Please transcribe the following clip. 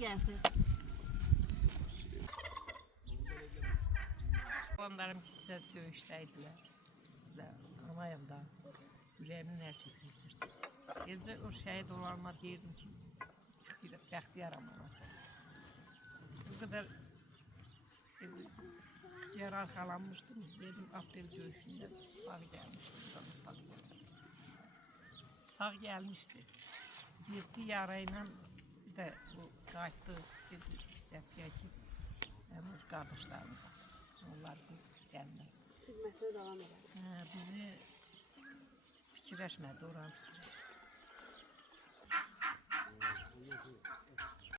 geldi. Onların ikisi de döyüşteydiler. Anayım da yüreğimin el çekildi. Gece o şehit olanlar deyirdim ki bir bəxtiyaram ona. Bu kadar yararlanmışdım. Dedim aprel döyüşünde sağ gelmişti. Sağ gelmişti. Yedi yarayla bir de bu qayıtdı dedi cəbhəyə ki öz qardaşlarım var. Onlar bu gəlmək. Xidmətə davam edir. Bizi fikirləşmədi, oran fikirləşdi.